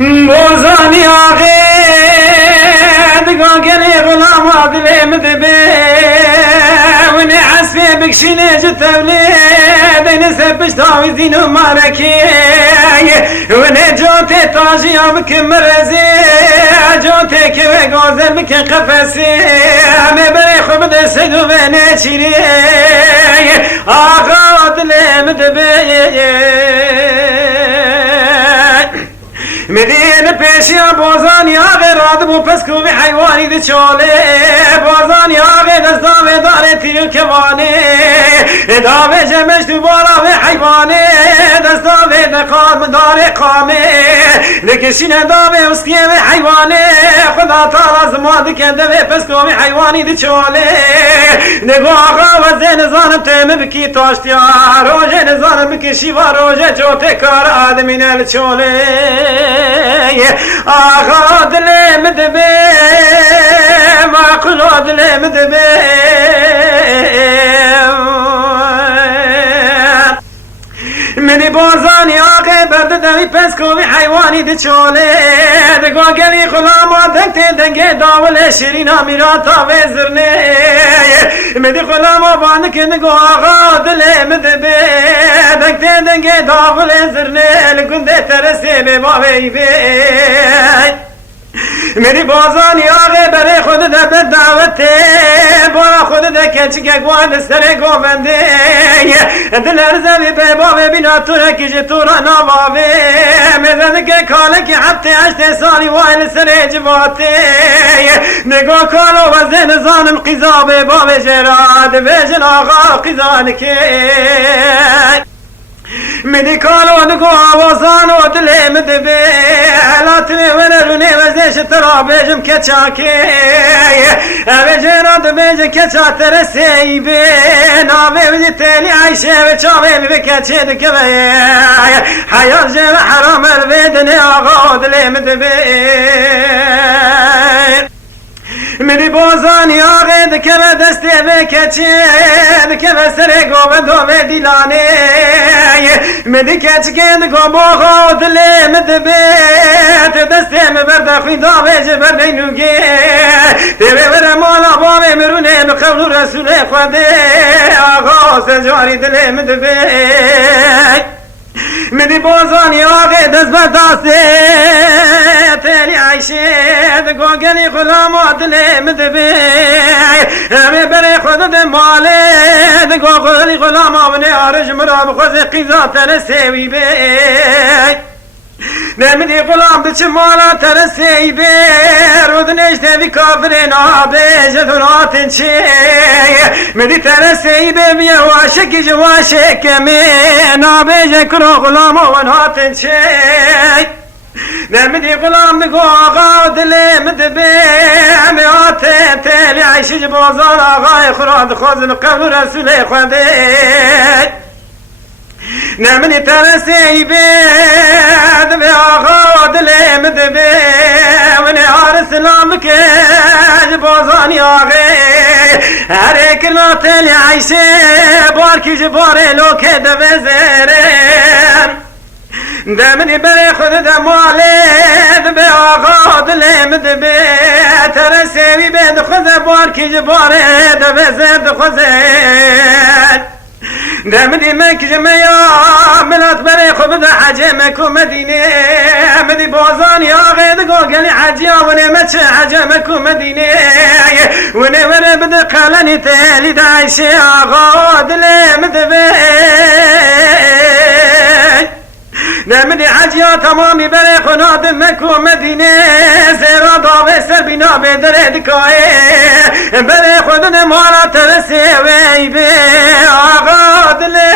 بوزانی آقی دگا گلی غلام عدلی مدبی ونی عصفی بکشینه جتولی دین سپش تاویزین و مارکی ونی جوتی تاجی آبک مرزی جوتی که و گازر بک قفسی همه بری خوب دستد و بینه چیری آقا عدلی مدبی مدين بيشيا بوزاني آغي رادبو پسكو بي حيواني دي چولي بوزاني آغي دستاوي داري تيو كواني داوي جمشتو بارا بي حيواني دستاوي دقام داري قامي دكشين داوي وستيه بي حيواني خدا تعالى زماد كنده بي پسكو بي حيواني دي چولي نگو آغا وزين زانم تيم بكي تاشتيا روجه نزانم بكي شيوا روجه جوتي كار آدمين الچولي آقا دلی مدبی معقول دلی مدبی منی بازانی آقا برد دوی پسکوی حیوانی دی چوله دگو گلی خلاما دکت دنگه داول شیرینا میراتا وزرنه منی خلاما باند که نگو آقا دلی مدبی دکت دنگه داول زرنه لگنده ترسی به باوی بی میری بازانی آقا برای خود ده به دعوته برای خود ده کچی که گوان سر گوونده دل ارزوی به بابه بینا تو رکیج تو را نوابه میزد که کاله که هفته 8 سالی وایل سر جواته نگاه کالو و زن زانم قیزا به بابه جراد بجن آقا قیزان که منی کالو نگو آوازان و دلی مدبی علاتنی ونرونی وزش ترا بیجم کچاکی اوه جراد بیجم کچا ترسی بی ناوی وزی تیلی عیشه و چاویل بکچی دکوی حیات جر حرام الویدنی آقا دلی مدبی منی بازانی آقا دکوه دستی بکچی دکوه سر گوه دوه دیلانه مدی کچ کند کو باغ دلی مدبی دستی مبرد خدا وجه بر نوگی تبه بر مالا بابه مرونه بقول رسول خدا آقا سجاری دلی مدبی مدی بازانی آقا دست بر دستی تلی عیشه دگو گلی غلام دلی مدبی همه برای خدا ده ماله دگو گلی غلام آبنه آرش مرا بخوز قیزا ترسی بی نمیدی غلام دچ مالا ترسی بی رود نشته بی کافرین آبه جدوناتن چی مدی ترسی بی بی واشکی جواشکی آبه جکرو غلام وناتن چی نمیدی غلام نگو آقا دلی مدبی همی آته تلی عیشی بازار آقای خراد خوز بقبل رسول خوده نمیدی ترسی بید بی آقا دلی مدبی ونی آر سلام که بازانی آقای هر ایک لا تلی عیشی بارکی جباره لوکه دوزرن دمني بري خذ دمالي به آقا دلی مدبی ترسیوی بید خود بارکی جباره دوزد خوزد دمني مکج میا ملات بري خود حجه مکو مدینه مدی بازانی آقا دگو گلی حجیا ونی مچه حجه مکو مدینه ونی وره بده قلنی تهلی دایشی آقا دلی مدبی نمیدی حجیا تمامی بره خناد مکو مدینه زیرا داوه سر بینا بدره دکایه بره خودن مالا ترسی وی بی آقا دله